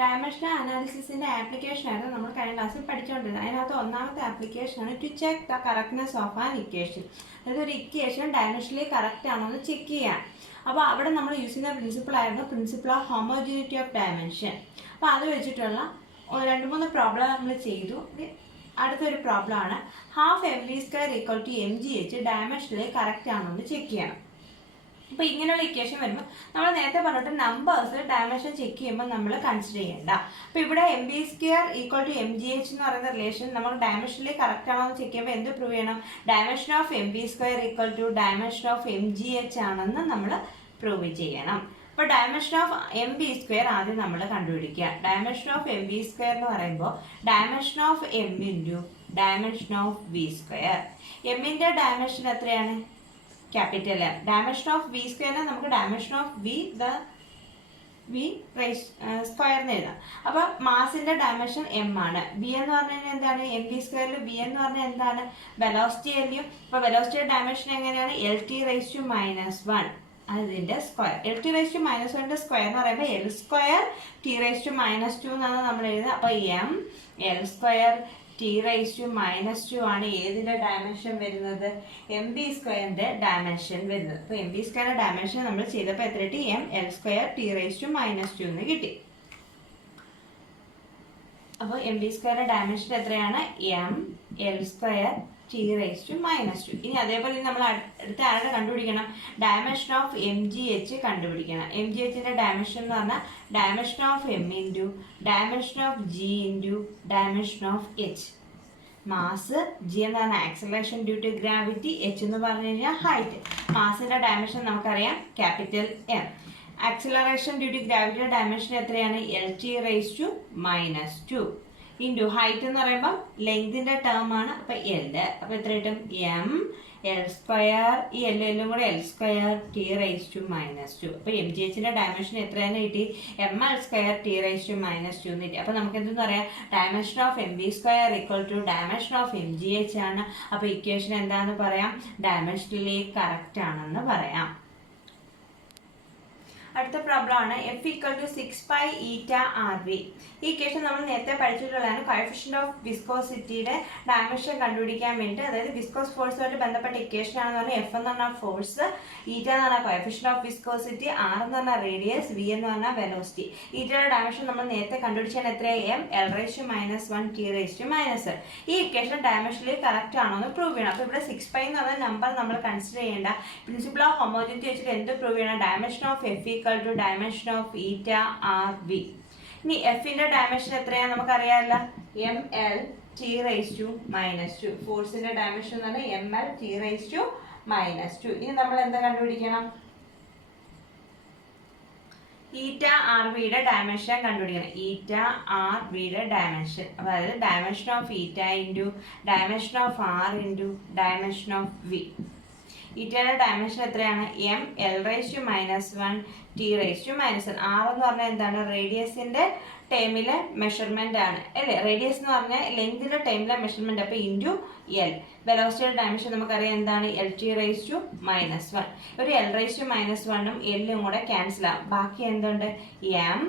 Dimensional അനാലിസിസിന്റെ ആപ്ലിക്കേഷനായിരുന്നു നമ്മൾ കഴിഞ്ഞ ക്ലാസ്സിൽ പഠിച്ചുകൊണ്ടിരുന്നത്. അതിനകത്ത് ഒന്നാമത്തെ ആപ്ലിക്കേഷനാണ് to check the correctness of an equation. അതായത് ഒരു ഇക്വേഷൻ ഡയമെൻഷനലി കറക്റ്റ് ആണോ എന്ന് ചെക്ക് ചെയ്യാൻ. അപ്പോൾ അവിടെ നമ്മൾ യൂസ് ചെയ്യുന്ന പ്രിൻസിപ്പിൾ ആയിരുന്നു principle of homogeneity of dimension. അപ്പോൾ അത് വെച്ചിട്ടുള്ള 2-3 പ്രോബ്ലം നമ്മൾ ചെയ്തു. അടുത്തൊരു പ്രോബ്ലം ആണ് half M V square equal to M G H dimensionally correct ആണോ എന്ന് ചെക്ക് ചെയ്യണം. അപ്പോൾ ഇങ്ങനെയുള്ള ഇക്വേഷൻ വരുമ്പോൾ നമ്മൾ നേരത്തെ പറഞ്ഞിട്ട് നമ്പേഴ്സ് ഡയമെൻഷൻ ചെക്ക് ചെയ്യുമ്പോൾ നമ്മൾ കൺസിഡർ ചെയ്യേണ്ട. അപ്പോൾ ഇവിടെ M B square equal to M G H എന്ന് പറയുന്ന റിലേഷൻ നമ്മൾ ഡയമെൻഷനലി കറക്റ്റ് ആണോ എന്ന് ചെക്ക് ചെയ്യുമ്പോൾ എന്ത് പ്രൂവ് ചെയ്യണം? Dimension of M B square equal to dimension of M G H ആണെന്ന് നമ്മൾ പ്രൂവ് ചെയ്യണം. അപ്പോൾ dimension of M B square ആദ്യം നമ്മൾ കണ്ടുപിടിക്കുക. Dimension of M B square എന്ന് പറയുമ്പോൾ dimension of M into dimension of V square. എമ്മിൻ്റെ ഡയമെൻഷൻ എത്രയാണ്? Capital M. Dimension of V സ്ക്വയറിനെ നമുക്ക് ഡയമെൻഷൻ ഓഫ് വി സ്ക്വയറിന് എഴുതാം. അപ്പോൾ മാസിന്റെ ഡയമെൻഷൻ എം ആണ്. വി എന്ന് പറഞ്ഞു കഴിഞ്ഞാൽ എന്താണ്? എം വി സ്ക്വയറിൽ വി എന്ന് പറഞ്ഞാൽ എന്താണ്? വെലോസിറ്റി അല്ലയോ? അപ്പോൾ വെലോസിറ്റിയുടെ ഡയമെൻഷൻ എങ്ങനെയാണ്? എൽ ടി റൈസ് ടു -1 അതിന്റെ square. L T raise to -1ന്റെ സ്ക്വയർ എന്ന് പറയുമ്പോൾ L square T raise to -2 എന്നാണ് നമ്മൾ എഴുതുന്നത്. അപ്പോൾ M L square T raise to -2 ആണ് ഏതിന്റെ ഡയമെൻഷൻ വരുന്നത്? എം ബി സ്ക്വയറിന്റെ ഡയമെൻഷൻ വരുന്നത്. അപ്പോൾ എം ബി സ്ക്വയറിന്റെ ഡയമെൻഷൻ നമ്മൾ ചെയ്തപ്പോൾ എത്ര കിട്ടി? M L square T raise to -2 എന്ന് കിട്ടി. അപ്പോൾ എം ബി സ്ക്വയറിന്റെ ഡയമെൻഷൻ എത്രയാണ്? M L square T raise to -2. ഇനി അതേപോലെ നമ്മൾ അടുത്ത ആരുടെ കണ്ടുപിടിക്കണം? Dimension of M G H കണ്ടുപിടിക്കണം. എം ജി എച്ചിന്റെ ഡയമെൻഷൻ എന്ന് പറഞ്ഞാൽ dimension of M into dimension of G into dimension of H. Mass G എന്ന് പറഞ്ഞാൽ acceleration due to gravity, H എന്ന് പറഞ്ഞു കഴിഞ്ഞാൽ ഹൈറ്റ്. മാസിന്റെ ഡയമെൻഷൻ നമുക്കറിയാം capital M. Acceleration due to ഗ്രാവിറ്റിയുടെ ഡയമെൻഷൻ എത്രയാണ്? L T raise to -2 into height എന്ന് പറയുമ്പോൾ ലെങ്തിന്റെ ടേം ആണ്. അപ്പൊ എല്. അപ്പൊ എത്ര കിട്ടും? എം എൽ സ്ക്വയർ, ഈ എല്ലും കൂടെ L square T raise to -2. അപ്പൊ എം ജി എച്ചിന്റെ ഡയമെൻഷൻ എത്രയാണ് കിട്ടി? M L square T raise to -2 എന്ന് കിട്ടി. അപ്പൊ നമുക്ക് എന്തെന്ന് പറയാം? Dimension of M B square equal to dimension of M G H ആണ്. അപ്പൊ ഇക്വേഷൻ എന്താന്ന് പറയാം? ഡയമെൻഷനലി കറക്റ്റ് ആണെന്ന് പറയാം. അടുത്ത പ്രോബ്ലം ആണ് എഫ് ഈക്വൽ ടു 6π ഈറ്റ ആർ വി. ഈ ഇക്വേഷൻ നമ്മൾ നേരത്തെ പഠിച്ചിട്ടുള്ളതാണ്. കോഎഫിഷ്യന്റ് ഓഫ് വിസ്കോസിറ്റിയുടെ ഡയമെൻഷൻ കണ്ടുപിടിക്കാൻ വേണ്ടി, അതായത് വിസ്കോസ് ഫോഴ്സുമായിട്ട് ബന്ധപ്പെട്ട ഇക്വേഷൻ ആണെന്ന് പറഞ്ഞാൽ എഫ് എന്ന് പറഞ്ഞാൽ ഫോഴ്സ്, ഈറ്റ എന്ന് പറഞ്ഞാൽ കോഎഫിഷ്യന്റ് ഓഫ് വിസ്കോസിറ്റി, ആർ എന്ന് പറഞ്ഞാൽ റേഡിയസ്, വി എന്ന് പറഞ്ഞാൽ വെലോസിറ്റി. ഈറ്റയുടെ ഡയമെൻഷൻ നമ്മൾ നേരത്തെ കണ്ടുപിടിച്ചാൽ എത്രയാണ്? M L raise to -1 T raise to -1. ഈ ഇക്വേഷൻ ഡയമെൻഷനലി കറക്റ്റ് ആണോ എന്ന് പ്രൂവ് ചെയ്യണം. അപ്പോൾ ഇവിടെ 6π എന്ന് പറഞ്ഞ നമ്പർ നമ്മൾ കൺസിഡർ ചെയ്യേണ്ട. പ്രിൻസിപ്പിൾ ഓഫ് ഹോമോജിനിറ്റി വെച്ചിട്ട് എന്ത് പ്രൂവ് ചെയ്യണം? Dimension of F equal to dimension of eta R V. ഇനി എഫിന്റെ ഡയമെൻഷൻ എത്രയാണ് നമുക്കറിയാമല്ലോ? M L T raise to -2. ഫോഴ്സിന്റെ ഡയമെൻഷൻ എന്ന് പറഞ്ഞാൽ M L T raise to -2. ഇനി നമ്മൾ എന്താ കണ്ടുപിടിക്കണം? ഈറ്റ ആർ വിയുടെ ഡയമെൻഷൻ കണ്ടുപിടിക്കണം. ഈറ്റ ആർ വിയുടെ ഡയമെൻഷൻ, അതായത് dimension of eta into dimension of R into dimension of V. ഈറ്റയുടെ ഡയമെൻഷൻ എത്രയാണ്? M L raise to -1 T raise to -1. R എന്ന് പറഞ്ഞാൽ എന്താണ്? റേഡിയസിന്റെ ടൈമിലെ മെഷർമെന്റ് ആണ് അല്ലേ? റേഡിയസ് എന്ന് പറഞ്ഞാൽ ലെങ്തിന്റെ ടൈമിലെ മെഷർമെന്റ്. അപ്പൊ ഇൻറ്റു എൽ. വെലോസിറ്റിയുടെ ഡയമെൻഷൻ നമുക്കറിയാം എന്താണ്? L T raise to -1. ഒരു എൽ റൈസ് ടു -1ഉം എല്ലും കൂടെ ക്യാൻസൽ ആവും. ബാക്കി എന്തുണ്ട്? എം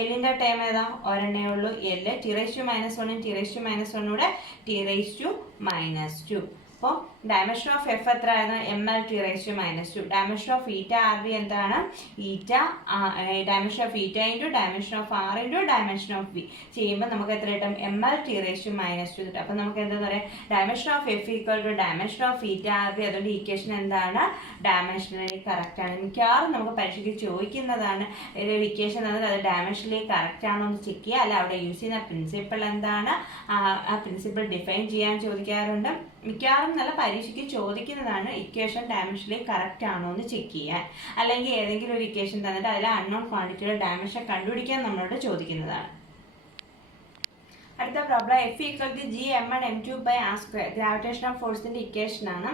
എല്ലിന്റെ ടൈം ഏതാ? ഒരെണ്ണേ ഉള്ളൂ എൽ. ടി റൈസ് ടു -1ഉം ടി റൈസ് ടു -1 കൂടെ ടി റൈസ് ടു -2. അപ്പോൾ ഡയമെൻഷൻ ഓഫ് എഫ് എത്രയായിരുന്നു? M L T raise to -2. Dimension of eta R V എന്താണ്? Eta dimension of eta into dimension of R into dimension of V ചെയ്യുമ്പോൾ നമുക്ക് എത്ര കിട്ടും? M L T raise to -2 കിട്ടും. അപ്പോൾ നമുക്ക് എന്താ പറയുക? Dimension of F equal to dimension of eta R V. അതുകൊണ്ട് ഇക്വേഷൻ എന്താണ്? ഡയമെൻഷനലി കറക്റ്റ് ആണ്. മിക്കവാറും നമുക്ക് പരീക്ഷയ്ക്ക് ചോദിക്കുന്നതാണ് ഇക്വേഷൻ എന്നത് അത് ഡയമെൻഷനലി കറക്റ്റ് ആണോ എന്ന് ചെക്ക് ചെയ്യുക. അല്ല അവിടെ യൂസ് ചെയ്യുന്ന പ്രിൻസിപ്പിൾ എന്താണ്? ആ പ്രിൻസിപ്പിൾ ഡിഫൈൻ ചെയ്യാൻ ചോദിക്കാറുണ്ട്. മിക്കവാറും നല്ല പരീക്ഷയ്ക്ക് ചോദിക്കുന്നതാണ് ഇക്വേഷൻ ഡയമെൻഷനലി കറക്റ്റ് ആണോ എന്ന് ചെക്ക് ചെയ്യാൻ. അല്ലെങ്കിൽ ഏതെങ്കിലും ഒരു ഇക്വേഷൻ തന്നിട്ട് അതിലെ അൺനോൺ ക്വാണ്ടിറ്റിയുടെ ഡയമെൻഷൻ കണ്ടുപിടിക്കാൻ നമ്മളോട് ചോദിക്കുന്നതാണ്. അടുത്ത problem F equal to G m1 m2 by R square. Gravitation of ഫോഴ്സിന്റെ ഇക്വേഷൻ ആണ്.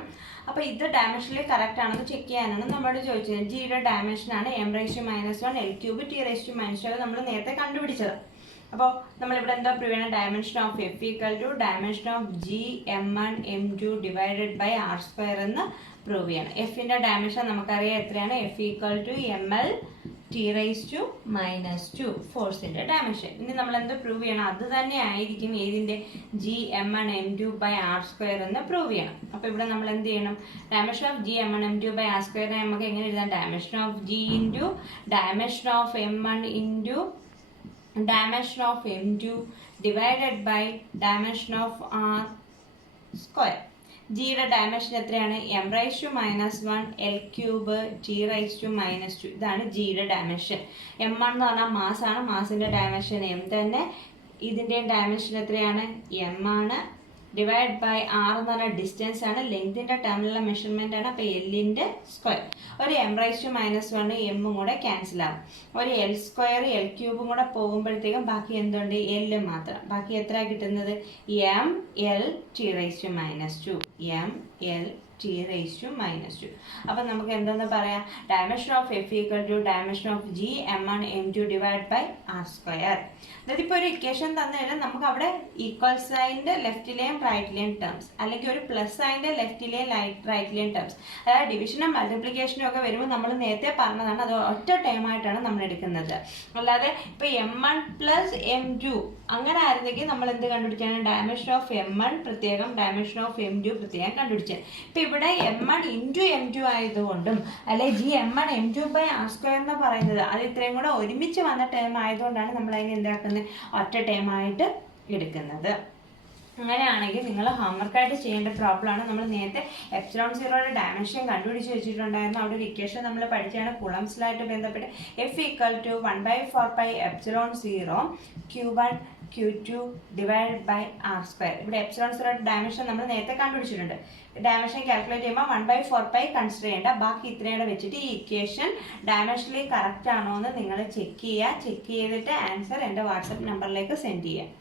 അപ്പോൾ ഇത് ഡയമെൻഷനലി കറക്റ്റ് ആണെന്ന് ചെക്ക് ചെയ്യാനാണ് നമ്മളോട് ചോദിച്ചത്. ജിയുടെ ഡയമെൻഷൻ ആണ് M raise to -1 L cube T raise to -2. നമ്മൾ നേരത്തെ കണ്ടുപിടിച്ചത്. അപ്പോൾ നമ്മളിവിടെ എന്താ പ്രൂവ് ചെയ്യണം? Dimension of F equal to dimension of G m1 m2 divided by R square എന്ന് പ്രൂവ് ചെയ്യണം. എഫിൻ്റെ ഡയമെൻഷൻ നമുക്കറിയാം എത്രയാണ്, F equal to ml T⁻², ഫോഴ്സിൻ്റെ ഡയമെൻഷൻ. ഇനി നമ്മൾ എന്ത് പ്രൂവ് ചെയ്യണം, അത് തന്നെ ആയിരിക്കും ഏതിൻ്റെ Gm1m2/r² എന്ന് പ്രൂവ് ചെയ്യണം. അപ്പോൾ ഇവിടെ നമ്മൾ എന്ത് ചെയ്യണം, ഡയമെൻഷൻ ഓഫ് Gm1m2/r² നമുക്ക് എങ്ങനെ എഴുതാം, dimension of G into dimension of m1 into dimension of m2 divided by dimension of r². ജിയുടെ ഡയമെൻഷൻ എത്രയാണ്, m⁻⁻1 L³ T⁻². ഇതാണ് ജിയുടെ ഡയമെൻഷൻ. m1 എന്ന് പറഞ്ഞാൽ മാസാണ്, മാസിന്റെ ഡയമെൻഷൻ m തന്നെ. ഇതിന്റെ ഡയമെൻഷൻ എത്രയാണ്, m ആണ്. ഡിവൈഡ് ബൈ r എന്ന് പറഞ്ഞാൽ ഡിസ്റ്റൻസ് ആണ്, ലെങ്തിന്റെ ടേമിലുള്ള മെഷർമെന്റ് ആണ്. അപ്പോൾ L-ന്റെ സ്ക്വയർ. ഒരു m⁻⁻1 m കൂടെ ക്യാൻസൽ ആവും. ഒരു L² L³ കൂടെ പോകുമ്പോഴത്തേക്കും ബാക്കി എന്തുണ്ട്, L മാത്രം. ബാക്കി എത്ര കിട്ടുന്നത്, ml T⁻², ml T⁻². അപ്പം നമുക്ക് എന്തെന്ന് പറയാം, dimension of F equal to dimension of Gm1m2 divide by r². അതായത് ഇപ്പോൾ ഒരു ഇക്വേഷൻ തന്നു കഴിഞ്ഞാൽ നമുക്ക് അവിടെ ഈക്വൽ സൈൻ്റെ ലെഫ്റ്റിലെയും റൈറ്റിലെയും ടേംസ്, അല്ലെങ്കിൽ ഒരു പ്ലസ് സൈൻ്റെ ലെഫ്റ്റിലെയും റൈറ്റിലെയും ടേംസ്, അതായത് ഡിവിഷനും മൾട്ടിപ്ലിക്കേഷനും ഒക്കെ വരുമ്പോൾ നമ്മൾ നേരത്തെ പറഞ്ഞതാണ്, അത് ഒറ്റ ടേമായിട്ടാണ് നമ്മൾ എടുക്കുന്നത്. അല്ലാതെ ഇപ്പോൾ m1 + m2 അങ്ങനെ ആയിരുന്നെങ്കിൽ നമ്മൾ എന്ത് കണ്ടുപിടിച്ചാണ്, ഡയമെൻഷൻ ഓഫ് m1 പ്രത്യേകം ഡയമെൻഷൻ ഓഫ് m2 പ്രത്യേകം കണ്ടുപിടിച്ചത്. ഇപ്പം ഇവിടെ m1 × m2 ആയതുകൊണ്ടും അല്ലെ Gm1m2/r² എന്ന് പറയുന്നത് അത് ഇത്രയും കൂടെ ഒരുമിച്ച് വന്ന ടേം ആയതുകൊണ്ടാണ് നമ്മൾ അതിനെ എന്താക്കുന്നത്, ഒറ്റ ടേമായിട്ട് എടുക്കുന്നത്. അങ്ങനെയാണെങ്കിൽ നിങ്ങൾ ഹോംവർക്കായിട്ട് ചെയ്യേണ്ട പ്രോബ്ലമാണ്. നമ്മൾ നേരത്തെ ε0യുടെ ഡയമെൻഷൻ കണ്ടുപിടിച്ച് വെച്ചിട്ടുണ്ടായിരുന്നു. അവിടെ ഒരു ഇക്വേഷൻ നമ്മൾ പഠിച്ചാണ് കൂളംസ് ലായിട്ട് ബന്ധപ്പെട്ട് F equal to 1/4πε0 Q1 Q2 divide by r². ഇവിടെ ε0യുടെ ഡയമെൻഷൻ നമ്മൾ നേരത്തെ കണ്ടുപിടിച്ചിട്ടുണ്ട്. ഡയമെൻഷൻ കാൽക്കുലേറ്റ് ചെയ്യുമ്പോൾ 1/4π കൺസിഡർ ചെയ്യേണ്ട, ബാക്കി ഇത്രയും വെച്ചിട്ട് ഈ ഇക്വേഷൻ ഡയമെൻഷനിൽ കറക്റ്റ് ആണോ എന്ന് നിങ്ങൾ ചെക്ക് ചെയ്യുക. ചെക്ക് ചെയ്തിട്ട് ആൻസർ എൻ്റെ വാട്സപ്പ് നമ്പറിലേക്ക് സെൻഡ് ചെയ്യുക.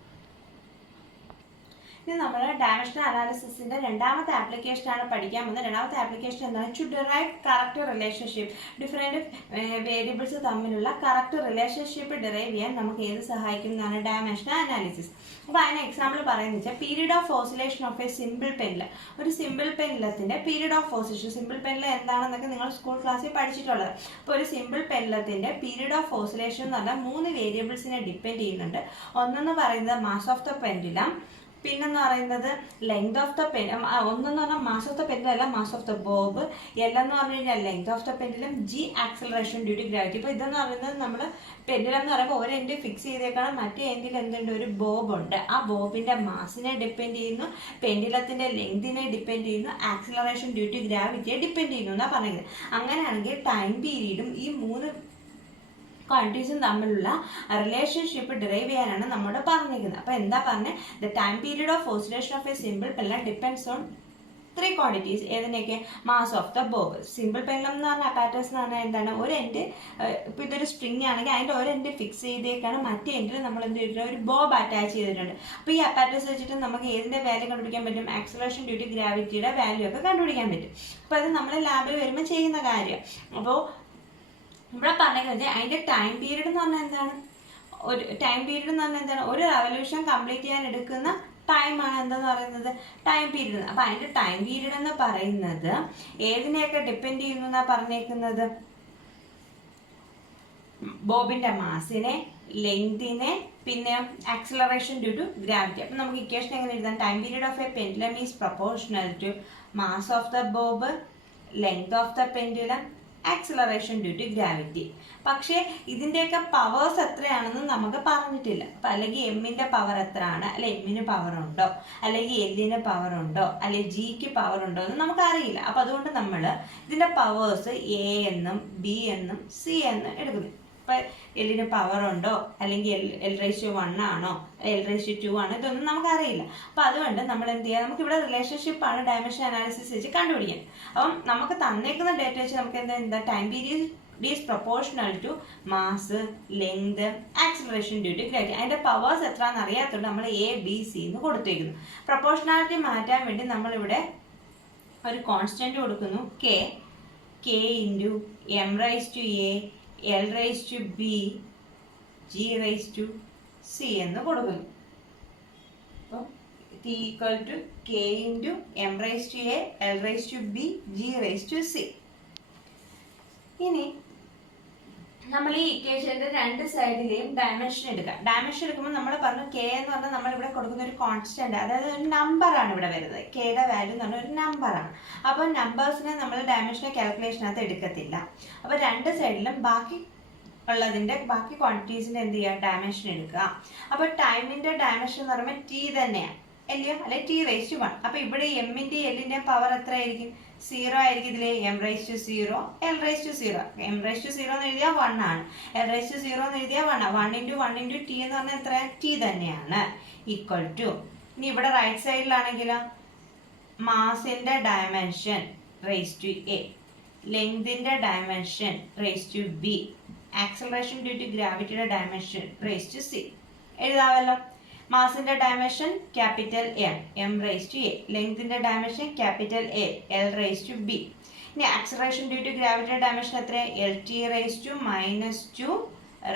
ഇനി നമ്മൾ ഡയമെൻഷണൽ അനാലിസിസിന്റെ രണ്ടാമത്തെ ആപ്ലിക്കേഷനാണ് പഠിക്കാൻ പോകുന്നത്. രണ്ടാമത്തെ ആപ്ലിക്കേഷൻ എന്താണ്, to derive correct relationship. Different variables തമ്മിലുള്ള കറക്റ്റ് റിലേഷൻഷിപ്പ് ഡിറൈവ് ചെയ്യാൻ നമുക്ക് ഏത് സഹായിക്കും എന്നാണ് ഡയമെൻഷണൽ അനാലിസിസ്. അപ്പോൾ അതിന് എക്സാമ്പിൾ പറയുന്നത് വെച്ചാൽ period of oscillation of a simple pendulum. ഒരു സിമ്പിൾ പെൻഡുലത്തിന്റെ period of oscillation, simple pendulum എന്താണെന്നൊക്കെ നിങ്ങൾ സ്കൂൾ ക്ലാസ്സിൽ പഠിച്ചിട്ടുള്ളത്. അപ്പോൾ ഒരു സിമ്പിൾ പെൻഡുലത്തിന്റെ പീരീഡ് ഓഫ് ഓസിലേഷൻ എന്ന് പറഞ്ഞാൽ 3 വേരിയബിൾസിനെ ഡിപ്പെൻഡ് ചെയ്യുന്നുണ്ട്. ഒന്നെന്ന് പറയുന്നത് മാസ് ഓഫ് ദ പെൻഡുലം, പിന്നെന്ന് പറയുന്നത് ലെങ്ത് ഓഫ് ദ ഒന്നെന്ന് പറഞ്ഞാൽ മാസ് ഓഫ് ദ പെൻഡുലം അല്ല, മാസ് ഓഫ് ദ ബോബ്. എല്ലെന്ന് പറഞ്ഞു കഴിഞ്ഞാൽ length of the pendulum, G acceleration due to gravity. ഇപ്പോൾ ഇതെന്ന് പറയുന്നത് നമ്മൾ പെൻഡുലം എന്ന് പറയുമ്പോൾ ഒരു എൻഡ് ഫിക്സ് ചെയ്തേക്കാണ്, മറ്റേ എൻഡിൽ എന്തുണ്ട്, ഒരു ബോബ് ഉണ്ട്. ആ ബോബിന്റെ മാസിനെ ഡിപ്പെൻഡ് ചെയ്യുന്നു, പെൻഡുലത്തിന്റെ ലെങ്തിനെ ഡിപ്പെൻഡ് ചെയ്യുന്നു, ആക്സലറേഷൻ ഡ്യൂ ടു ഗ്രാവിറ്റിയെ ഡിപ്പെൻഡ് ചെയ്യുന്നു എന്നാണ് പറയുന്നത്. അങ്ങനെയാണെങ്കിൽ ടൈം പീരീഡും ഈ 3 ക്വാണ്ടിറ്റീസും തമ്മിലുള്ള റിലേഷൻഷിപ്പ് ഡിറൈവ് ചെയ്യാനാണ് നമ്മൾ പറഞ്ഞിരിക്കുന്നത്. അപ്പോൾ എന്താ പറഞ്ഞത്, the time period of oscillation of a simple pendulum depends on 3 quantities. ഏതിനൊക്കെ, mass of the bob. Simple pendulum എന്ന് പറഞ്ഞാൽ അപ്പാറ്റസ് എന്ന് പറഞ്ഞാൽ എന്താണ്, ഒരു എൻഡ്, ഇപ്പോൾ ഇതൊരു സ്ട്രിങ് ആണെങ്കിൽ അതിൻ്റെ ഒരു എൻഡ് ഫിക്സ് ചെയ്തേക്കാണ്, മറ്റേ എൻഡിൽ നമ്മൾ എന്ത് ചെയ്തിട്ടുണ്ട്, ഒരു ബോബ് അറ്റാച്ച് ചെയ്തിട്ടുണ്ട്. അപ്പോൾ ഈ അപ്പാറ്റസ് വെച്ചിട്ട് നമുക്ക് ഏതിൻ്റെ വാല്യൂ കണ്ടുപിടിക്കാൻ പറ്റും, ആക്സലറേഷൻ ഡ്യൂ ടു ഗ്രാവിറ്റിയുടെ വാല്യൂ ഒക്കെ കണ്ടുപിടിക്കാൻ പറ്റും. അപ്പോൾ അത് നമ്മൾ ലാബിൽ വരുമ്പോൾ ചെയ്യുന്ന കാര്യം. അപ്പോൾ ഇവിടെ പറഞ്ഞിരിക്കുന്നത് അതിൻ്റെ ടൈം പീരീഡ് എന്ന് പറഞ്ഞാൽ എന്താണ്, ഒരു ടൈം പീരീഡ് എന്ന് പറഞ്ഞാൽ എന്താണ്, ഒരു റെവല്യൂഷൻ കംപ്ലീറ്റ് ചെയ്യാൻ എടുക്കുന്ന ടൈമാണ് എന്തെന്ന് പറയുന്നത്, ടൈം പീരീഡ്. അപ്പം അതിൻ്റെ ടൈം പീരീഡ് എന്ന് പറയുന്നത് ഏതിനെയൊക്കെ ഡിപ്പെൻഡ് ചെയ്യുന്നു എന്നാണ് പറഞ്ഞേക്കുന്നത്, ബോബിന്റെ മാസിനെ, ലെങ്തിനെ, പിന്നെ ആക്സലറേഷൻ ഡ്യൂ ടു ഗ്രാവിറ്റി. അപ്പം നമുക്ക് ഇക്വേഷൻ എങ്ങനെ എഴുതാം, time period of a pendulum is proportional to mass of the bob, length of the pendulum, acceleration due to gravity. പക്ഷേ ഇതിൻ്റെയൊക്കെ പവേഴ്സ് എത്രയാണെന്ന് നമുക്ക് പറഞ്ഞിട്ടില്ല. അപ്പം അല്ലെങ്കിൽ എമ്മിൻ്റെ പവർ എത്രയാണ്, അല്ലെ എമ്മിന് പവർ ഉണ്ടോ, അല്ലെങ്കിൽ എല്ലിന് പവർ ഉണ്ടോ, അല്ലെ ജിക്ക് പവർ ഉണ്ടോ എന്ന് നമുക്കറിയില്ല. അപ്പം അതുകൊണ്ട് നമ്മൾ ഇതിൻ്റെ പവേഴ്സ് എ എന്നും ബി എന്നും സി എന്നും എടുക്കുന്നു. ഇപ്പം എല്ലിന് പവർ ഉണ്ടോ, അല്ലെങ്കിൽ L⁻1 ആണോ, L⁻2 ആണോ, ഇതൊന്നും നമുക്കറിയില്ല. അപ്പം അതുകൊണ്ട് നമ്മൾ എന്ത് ചെയ്യുക, നമുക്കിവിടെ റിലേഷൻഷിപ്പാണ് ഡയമെൻഷൻ അനാലിസിസ് വെച്ച് കണ്ടുപിടിക്കാൻ. അപ്പം നമുക്ക് തന്നേക്കുന്ന ഡേറ്റ വെച്ച് നമുക്ക് എന്താ, time period is proportional to mass, length, acceleration due to gravity. അതിൻ്റെ പവേഴ്സ് എത്രയാണെന്ന് അറിയാത്തതുകൊണ്ട് നമ്മൾ A, B, C എന്ന് കൊടുത്തേക്കുന്നു. പ്രൊപ്പോർഷണാലിറ്റി മാറ്റാൻ വേണ്ടി നമ്മളിവിടെ ഒരു കോൺസ്റ്റന്റ് കൊടുക്കുന്നു, K into m⁻A L⁻B G⁻C എന്ന് കൊടുക്കുന്നു. അപ്പം T equal to K into M raise to A L raise to B G raise to C. ഇനി നമ്മൾ ഈ ഇക്വേഷന്റെ രണ്ട് സൈഡിലെയും ഡയമെൻഷൻ എടുക്കാം. ഡയമെൻഷൻ എടുക്കുമ്പോൾ നമ്മൾ പറഞ്ഞു കെ എന്ന് പറഞ്ഞാൽ നമ്മൾ ഇവിടെ കൊടുക്കുന്ന ഒരു കോൺസ്റ്റന്റ്, അതായത് ഒരു നമ്പറാണ് ഇവിടെ വരുന്നത്. കെയുടെ വാല്യൂ എന്ന് പറഞ്ഞാൽ ഒരു നമ്പറാണ്. അപ്പോൾ നമ്പേഴ്സിനെ നമ്മൾ ഡയമെൻഷനെ കാൽക്കുലേഷനകത്ത് എടുക്കത്തില്ല. അപ്പോൾ രണ്ട് സൈഡിലും ബാക്കി ക്വാണ്ടിറ്റീസിന്റെ എന്ത് ചെയ്യുക, ഡയമെൻഷൻ എടുക്കുക. അപ്പോൾ ടൈമിന്റെ ഡയമെൻഷൻ എന്ന് പറയുമ്പോൾ ടി തന്നെയാണ് അല്ലയോ, അല്ലെ ടി റൈസ് ടു 1. അപ്പൊ ഇവിടെ എമ്മിന്റെ എല്ലിന്റെ പവർ എത്ര ആയിരിക്കും, 0 ആയിരിക്കും. ഇതിലെ M raise to 0 L raise to 0. M raise to 0 എന്ന് എഴുതിയാൽ 1 ആണ്, എൽ റൈസ് ടു 0 എന്ന് എഴുതിയാൽ 1 ആണ്. 1 × 1 × ടി എന്ന് പറഞ്ഞാൽ എത്ര, ടി തന്നെയാണ്. ഈക്വൽ ടു, ഇനി ഇവിടെ റൈറ്റ് സൈഡിലാണെങ്കിലോ മാസിന്റെ ഡയമെൻഷൻ റൈസ് ടു എ, ലെങ്തിന്റെ dimension raise to B, acceleration due to ഗ്രാവിറ്റിയുടെ ഡയമെൻഷൻ റൈസ് ടു സി. എഴുതാമല്ലോ. മാസിന്റെ dimension capital M, M raise to A. ലെങ്തിന്റെ dimension capital A, L raise to B. ഇനി ആക്സലറേഷൻ ഡ്യൂ ടു ഗ്രാവിറ്റിയുടെ dimension എത്ര, L T raise to -2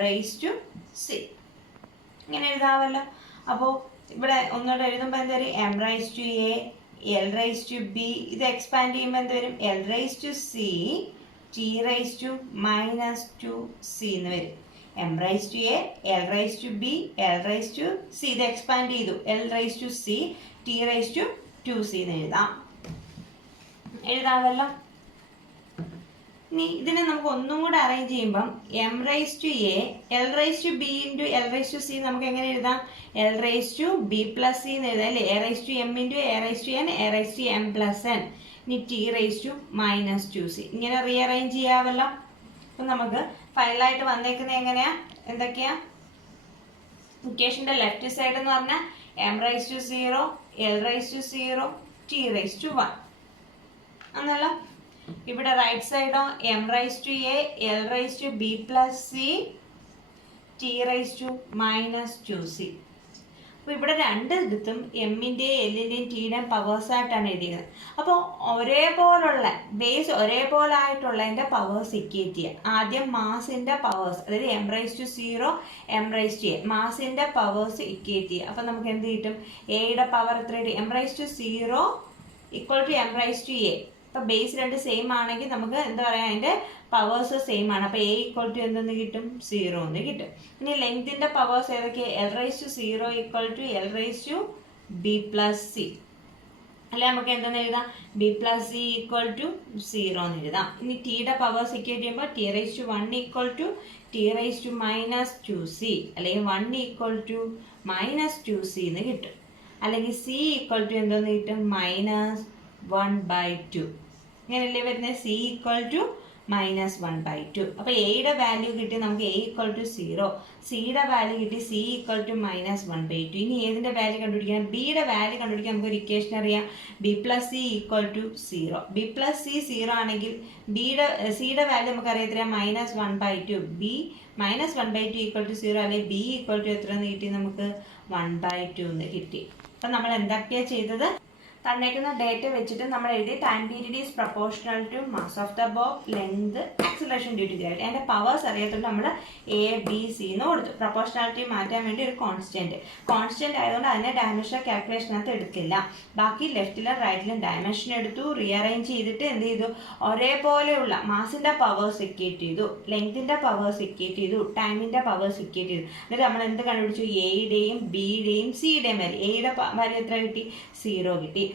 raise to C. ഇങ്ങനെ എഴുതാമല്ലോ. അപ്പോൾ ഇവിടെ ഒന്നുകൂടെ എഴുതുമ്പോൾ എന്ത് വരും, M raise to A L raise to B. ഇത് എക്സ്പാൻഡ് ചെയ്യുമ്പോൾ എന്ത് വരും, L raise to C T raise to -2 C എന്ന് വരും. M raise to A L raise to B L raise to C. ഇത് എക്സ്പാൻഡ് ചെയ്തു, L raise to C T raise to 2c എന്ന് എഴുതാമല്ലോ. ഇനി ഇതിനെ നമുക്ക് ഒന്നും കൂടെ അറേഞ്ച് ചെയ്യുമ്പം M raise to A L raise to B into L raise to C നമുക്ക് എങ്ങനെ എഴുതാം, L raise to B plus C എന്ന് എഴുതാം അല്ലേ. A raise to M into A raise to N A raise to M plus N. ഇനി T raise to -2c. ഇങ്ങനെ rearrange ചെയ്യാമല്ലോ. അപ്പം നമുക്ക് ഫൈനലായിട്ട് വന്നേക്കുന്നത് എങ്ങനെയാ, എന്തൊക്കെയാ, ഇക്വേഷന്റെ ലെഫ്റ്റ് സൈഡ് എന്ന് പറഞ്ഞാൽ M raise to 0 L raise to 0 T raise to 1 എന്നല്ല. ഇവിടെ റൈറ്റ് സൈഡോ M raise to A L raise to B plus C T raise to -2c. അപ്പോൾ ഇവിടെ രണ്ടിടത്തും എമ്മിൻ്റെയും എല്ലിൻ്റെയും ടീയുടെയും പവേഴ്സ് ആയിട്ടാണ് എഴുതിയത്. അപ്പോൾ ഒരേപോലുള്ള ബേസ് ഒരേപോലെ ആയിട്ടുള്ളതിൻ്റെ പവേഴ്സ് ഇക്വേറ്റ് ചെയ്യുക. ആദ്യം മാസിൻ്റെ പവേഴ്സ്, അതായത് M raise to 0 M raise to A, മാസിൻ്റെ പവേഴ്സ് ഇക്വേറ്റ് ചെയ്യുക. അപ്പോൾ നമുക്ക് എന്ത് കിട്ടും, എയുടെ പവർ എത്ര കിട്ടും, M raise to 0 equal to M raise to A. അപ്പോൾ ബേസ് രണ്ട് സെയിം ആണെങ്കിൽ നമുക്ക് എന്താ പറയുക, അതിൻ്റെ പവേഴ്സ് സെയിം ആണ്. അപ്പോൾ എ ഈക്വൽ ടു എന്തെന്ന് കിട്ടും, 0 എന്ന് കിട്ടും. ഇനി ലെങ്തിൻ്റെ പവേഴ്സ് ഏതൊക്കെ, L raise to 0 equal to L raise to B plus C, അല്ലെ നമുക്ക് എന്തെന്ന് എഴുതാം, B plus C equal to 0 എന്ന് എഴുതാം. ഇനി ടിയുടെ പവേഴ്സ് ഇക്വേറ്റ് ചെയ്യുമ്പോൾ T raise to 1 equal to T raise to -2c, അല്ലെങ്കിൽ 1 ഈക്വൽ ടു -2c എന്ന് കിട്ടും. അല്ലെങ്കിൽ സി ഈക്വൽ ടു എന്തെന്ന് കിട്ടും, -1/2. ഇങ്ങനെയല്ലേ വരുന്നത്, സി ഈക്വൽ ടു -1/2. അപ്പോൾ എയുടെ വാല്യൂ കിട്ടി നമുക്ക് എ ഈക്വൽ ടു 0, സിയുടെ വാല്യൂ കിട്ടി സി ഈക്വൽ ടു -1/2. ഇനി ഏതിൻ്റെ വാല്യൂ കണ്ടുപിടിക്കണം, ബിയുടെ വാല്യൂ കണ്ടുപിടിക്കാൻ നമുക്ക് ഒരു ഇക്വേഷൻ അറിയാം, B plus C equal to 0. B plus C 0 ആണെങ്കിൽ സിയുടെ വാല്യൂ നമുക്ക് അറിയത്തില്ല, -1/2. ബി -1/2 ഈക്വൽ ടു 0, അല്ലെങ്കിൽ ബി ഈക്വൽ ടു എത്ര എന്ന് കിട്ടി, നമുക്ക് 1/2 എന്ന് കിട്ടി. അപ്പം നമ്മൾ എന്തൊക്കെയാണ് ചെയ്തത്, തന്നേക്കുന്ന ഡേറ്റ വെച്ചിട്ട് നമ്മൾ എഴുതി time period is proportional to mass of the bob, length, acceleration due to gravity. അതിൻ്റെ പവേഴ്സ് അറിയത്തുകൊണ്ട് നമ്മൾ എ ബി സി എന്ന് കൊടുത്തു. പ്രൊപ്പോർഷണാലിറ്റി മാറ്റാൻ വേണ്ടി ഒരു കോൺസ്റ്റന്റ് ആയതുകൊണ്ട് അതിനെ ഡയമെൻഷൻ കാൽക്കുലേഷനകത്ത് എടുക്കില്ല. ബാക്കി ലെഫ്റ്റിലും റൈറ്റിലും ഡയമെൻഷൻ എടുത്തു, റീഅറേഞ്ച് ചെയ്തിട്ട് എന്ത് ചെയ്തു, ഒരേപോലെയുള്ള മാസിൻ്റെ പവേഴ്സ് ഇക്വേറ്റ് ചെയ്തു, ലെങ്തിൻ്റെ പവേഴ്സ് ഇക്വേറ്റ് ചെയ്തു, ടൈമിൻ്റെ പവേഴ്സ് ഇക്വേറ്റ് ചെയ്തു. എന്നിട്ട് നമ്മൾ എന്ത് കണ്ടുപിടിച്ചു, എയുടെയും ബിയുടെയും സിയുടെയും വാല്യൂ. എയുടെ വാല്യൂ എത്ര കിട്ടി, 0 കിട്ടി.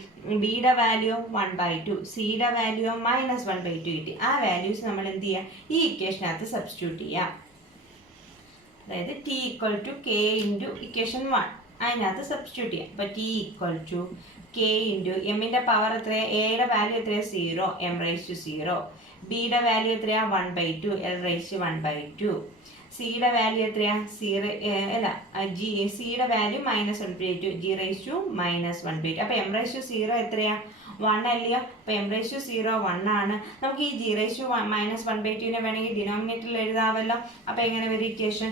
ബിയുടെ വാല്യൂ 1/2, സിയുടെ വാല്യൂ -1/2 കിട്ടി. ആ വാല്യൂസ് നമ്മൾ എന്ത് ചെയ്യാം, ഈ ഇക്വേഷനകത്ത് സബ്സ്റ്റിറ്റ്യൂട്ട് ചെയ്യാം. അതായത് T equal to K into equation 1 അതിനകത്ത് സബ്സ്റ്റിറ്റ്യൂട്ട് ചെയ്യാം. അപ്പോൾ T equal to K into എമ്മിൻ്റെ പവർ എത്രയാണ്, എയുടെ വാല്യൂ എത്രയാണ്, 0 എം റൈസ് ടു 0. ബിയുടെ വാല്യൂ എത്രയാണ്, 1/2 എൽ റൈസ് ടു 1/2. സിയുടെ വാല്യൂ എത്രയാണ്, സിയുടെ വാല്യൂ -1/2 ജി റൈസ് ടു -1/2. അപ്പോൾ എം റൈസ് ടു 0 എത്രയാണ്, 1 അല്ലയോ. അപ്പോൾ എം റൈസ് ടു 0 1 ആണ്. നമുക്ക് ഈ ജി റൈസ് ടു -1/2 വേണമെങ്കിൽ ഡിനോമിനേറ്ററിൽ എഴുതാമല്ലോ. അപ്പോൾ എങ്ങനെ വരും equation,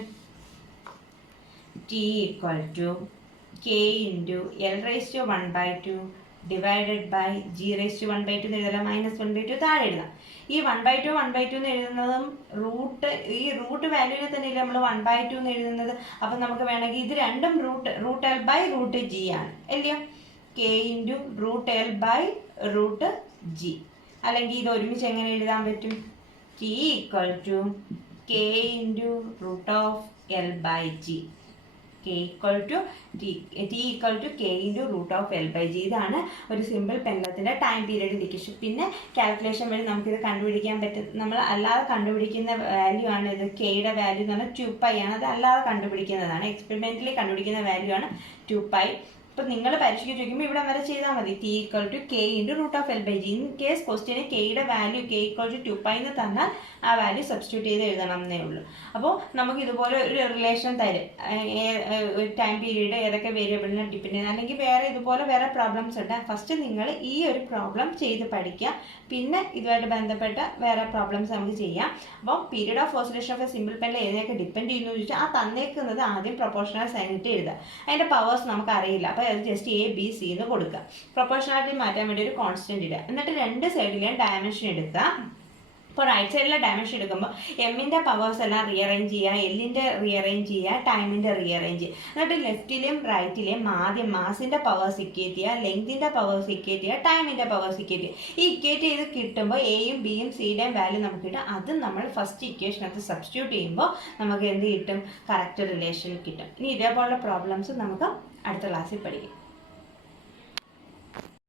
T equal to K into L raise to 1/2 divided by G raise to 1/2 എന്ന് എഴുതാം, -1/2 താഴെ എഴുതാം. ഈ 1/2 എന്ന് എഴുതുന്നതും ഈ റൂട്ട് വാല്യൂവിനെ തന്നെയല്ലേ നമ്മൾ 1/2 എന്ന് എഴുതുന്നത്. അപ്പം നമുക്ക് വേണമെങ്കിൽ ഇത് രണ്ടും root L by root G ആണ് അല്ലയോ. K into root L by root G. അല്ലെങ്കിൽ ഇത് ഒരുമിച്ച് എങ്ങനെ എഴുതാൻ പറ്റും? T equal to K into root of L by G. K equal to T equal to K into root of L by G. ഇതാണ് ഒരു സിമ്പിൾ പെൻഡലത്തിൻ്റെ ടൈം പീരീഡ് ഡിക്കേഷൻ. പിന്നെ calculation വഴി നമുക്കിത് കണ്ടുപിടിക്കാൻ പറ്റും. നമ്മൾ അല്ലാതെ കണ്ടുപിടിക്കുന്ന വാല്യൂ ആണ് ഇത്. കെയുടെ വാല്യൂ എന്ന് പറഞ്ഞാൽ 2π ആണ്. അത് അല്ലാതെ കണ്ടുപിടിക്കുന്നതാണ്. എക്സ്പെരിമെൻ്റലി കണ്ടുപിടിക്കുന്ന വാല്യൂ ആണ് 2π. അപ്പോൾ നിങ്ങൾ പരീക്ഷയ്ക്ക് ചോദിക്കുമ്പോൾ ഇവിടെ വരെ ചെയ്താൽ മതി. T equal to K into root of L by G. In case ക്വസ്റ്റ്യന് കെയുടെ വാല്യൂ കെ ഈക്വൽ ടു 2π എന്ന് തന്നാൽ ആ വാല്യൂ സബ്സ്റ്റിറ്റ്യൂട്ട് ചെയ്ത് എഴുതണം എന്നേ ഉള്ളൂ. അപ്പോൾ നമുക്ക് ഇതുപോലെ ഒരു റിലേഷൻ തരും. ടൈം പീരീഡ് ഏതൊക്കെ വേരിയബിളിനെ ഡിപ്പെൻഡ് ചെയ്യുന്നത്, അല്ലെങ്കിൽ വേറെ ഇതുപോലെ വേറെ പ്രോബ്ലംസ് ഉണ്ട്. ഫസ്റ്റ് നിങ്ങൾ ഈ ഒരു പ്രോബ്ലം ചെയ്ത് പഠിക്കുക. പിന്നെ ഇതുമായിട്ട് ബന്ധപ്പെട്ട വേറെ പ്രോബ്ലംസ് നമുക്ക് ചെയ്യാം. അപ്പോൾ period of oscillation of a simple pendulum ഏതൊക്കെ ഡിപ്പെൻഡ് ചെയ്യുന്നു എന്ന് ചോദിച്ചാൽ ആ തന്നേക്കുന്നത് ആദ്യം പ്രൊപ്പോർഷണൽ സൈൻ ഇട്ട് എഴുതുക. അതിൻ്റെ പവേഴ്സ് നമുക്ക് അറിയില്ല. അപ്പോൾ അത് ജസ്റ്റ് എ ബി സി എന്ന് കൊടുക്കുക. പ്രൊപ്പോർഷണാലിറ്റി മാറ്റാൻ വേണ്ടി ഒരു കോൺസ്റ്റന്റ് ഇടുക. എന്നിട്ട് രണ്ട് സൈഡിലെയും ഡയമെൻഷൻ എടുക്കുക. ഇപ്പോൾ റൈറ്റ് സൈഡിലെ ഡയമെൻഷൻ എടുക്കുമ്പോൾ എമ്മിൻ്റെ പവേഴ്സ് എല്ലാം റീഅറേഞ്ച് ചെയ്യുക, എല്ലിൻ്റെ റീഅറേഞ്ച് ചെയ്യുക, ടൈമിൻ്റെ റീഅറേഞ്ച് ചെയ്യുക. എന്നിട്ട് ലെഫ്റ്റിലെയും റൈറ്റിലെയും ആദ്യം മാസിൻ്റെ പവേഴ്സ് ഇക്വേറ്റ് ചെയ്യുക, ലെങ്തിൻ്റെ പവേഴ്സ് ഇക്വേറ്റ് ചെയ്യുക, ടൈമിൻ്റെ പവേഴ്സ് ഇക്വേറ്റ് ചെയ്യുക. ഈ ഇക്വേറ്റ് ചെയ്ത് കിട്ടുമ്പോൾ എയും ബിയും സിയുടെയും വാല്യൂ നമുക്ക് കിട്ടും. അത് നമ്മൾ ഫസ്റ്റ് ഇക്വേഷനകത്ത് സബ്സ്റ്റിറ്റ്യൂട്ട് ചെയ്യുമ്പോൾ നമുക്ക് എന്ത് കിട്ടും? കറക്റ്റ് റിലേഷൻ കിട്ടും. ഇനി ഇതേപോലുള്ള പ്രോബ്ലംസ് നമുക്ക് അടുത്ത ക്ലാസ്സിൽ പഠിക്കും.